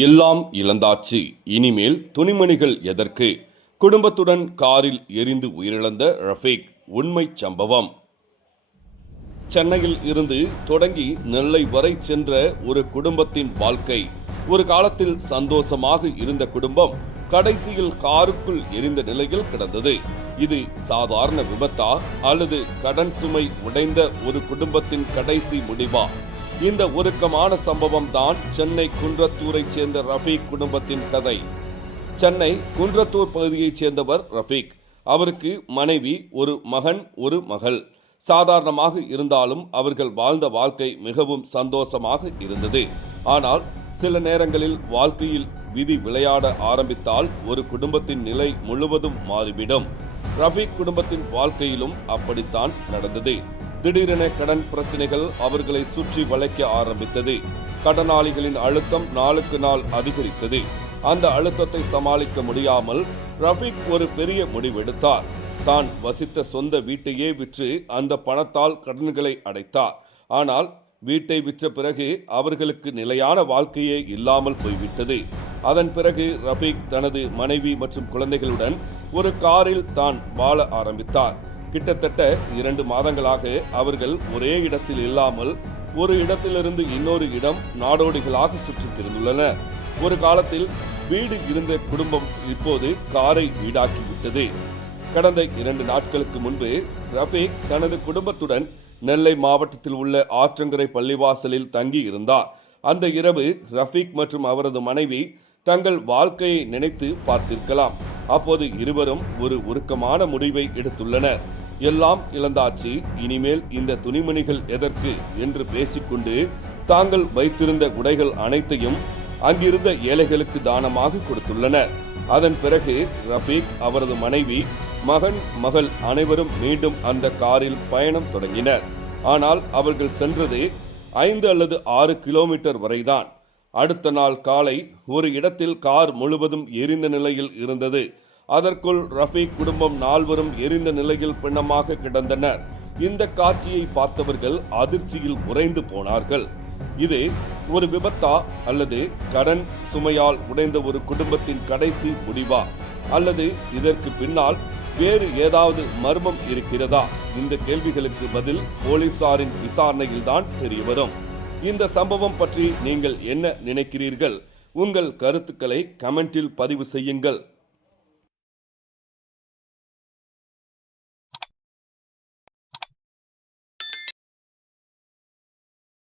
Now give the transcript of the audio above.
எல்லாம் இழந்தாச்சு, இனிமேல் துணிமணிகள் எதற்கு? குடும்பத்துடன் காரில் எரிந்து உயிரிழந்த ரஃபீக் உண்மை சம்பவம். சென்னையில் இருந்து தொடங்கி நெல்லை வரை சென்ற ஒரு குடும்பத்தின் வாழ்க்கை. ஒரு காலத்தில் சந்தோஷமாக இருந்த குடும்பம் கடைசியில் காருக்குள் எரிந்த நிலையில் கிடந்தது. இது சாதாரண விபத்தா அல்லது கடன் சுமை உடைந்த ஒரு குடும்பத்தின் கடைசி முடிவா? இந்த உருக்கமான சம்பவம் தான் சென்னை குன்றத்தூரை சேர்ந்த ரஃபீக் குடும்பத்தின் கதை. சென்னை குன்றத்தூர் பகுதியைச் சேர்ந்தவர் ரஃபீக். அவருக்கு மனைவி, ஒரு மகன், ஒரு மகள். சாதாரணமாக இருந்தாலும் அவர்கள் வாழ்ந்த வாழ்க்கை மிகவும் சந்தோஷமாக இருந்தது. ஆனால் சில நேரங்களில் வாழ்க்கையில் விதி விளையாட ஆரம்பித்தால் ஒரு குடும்பத்தின் நிலை முழுவதும் மாறிவிடும். ரஃபீக் குடும்பத்தின் வாழ்க்கையிலும் அப்படித்தான் நடந்தது. திடீரென கடன் பிரச்சனைகள் அவர்களை சுற்றி வளைக்க ஆரம்பித்தது. கடனாளிகளின் அழுத்தம் நாளுக்கு நாள் அதிகரித்தது. அந்த அழுத்தத்தை சமாளிக்க முடியாமல் ரஃபீக் ஒரு பெரிய முடிவெடுத்தார். தான் வசித்த சொந்த வீட்டையே விற்று அந்த பணத்தால் கடன்களை அடைத்தார். ஆனால் வீட்டை விற்ற பிறகு அவர்களுக்கு நிலையான வாழ்க்கையே இல்லாமல் போய்விட்டது. அதன் பிறகு ரஃபீக் தனது மனைவி மற்றும் குழந்தைகளுடன் ஒரு காரில் தான் வாழ ஆரம்பித்தார். கிட்டத்தட்ட 2 மாதங்களாக அவர்கள் ஒரே இடத்தில் இல்லாமல் ஒரு இடத்திலிருந்து இன்னொரு இடம் நாடோடிகளாக சுற்றி திரிந்துள்ளனர். ஒரு காலத்தில் வீடு இருந்த குடும்பம் இப்போது காரை வீடாக்கிவிட்டது. கடந்த 2 நாட்களுக்கு முன்பு ரஃபீக் தனது குடும்பத்துடன் நெல்லை மாவட்டத்தில் உள்ள ஆற்றங்கரை பள்ளிவாசலில் தங்கி இருந்தார். அந்த இரவு ரஃபீக் மற்றும் அவரது மனைவி தங்கள் வாழ்க்கையை நினைத்து பார்த்திருக்கலாம். அப்போது இருவரும் ஒரு உருக்கமான முடிவை எடுத்துள்ளனர். எல்லாம் இழந்தாச்சு, இனிமேல் இந்த துணிமணிகள் எதற்கு என்று பேசிக்கொண்டு தாங்கள் வைத்திருந்த உடைகள் அனைத்தையும் அங்கிருந்த ஏழைகளுக்கு தானமாக கொடுத்துள்ளனர். அதன் பிறகு ரஃபீக், அவரது மனைவி, மகன், மகள் அனைவரும் மீண்டும் அந்த காரில் பயணம் தொடங்கினர். ஆனால் அவர்கள் சென்றது 5 அல்லது 6 கிலோமீட்டர் வரைதான். அடுத்த நாள் காலை ஒரு இடத்தில் கார் முழுவதும் எரிந்த நிலையில் இருந்தது. அதற்குள் ரஃபீக் குடும்பம் 4வரும் எரிந்த நிலையில் பிணமாக கிடந்தனர். இந்த காட்சியை பார்த்தவர்கள் அதிர்ச்சியில் உறைந்து போனார்கள். இது ஒரு விபத்தா அல்லது கடன் சுமையால் உடைந்த ஒரு குடும்பத்தின் கடைசி முடிவா, அல்லது இதற்கு பின்னால் வேறு ஏதாவது மர்மம் இருக்கிறதா? இந்த கேள்விகளுக்கு பதில் போலீசாரின் விசாரணையில்தான் தெரியவரும். இந்த சம்பவம் பற்றி நீங்கள் என்ன நினைக்கிறீர்கள்? உங்கள் கருத்துக்களை கமெண்டில் பதிவு செய்யுங்கள்.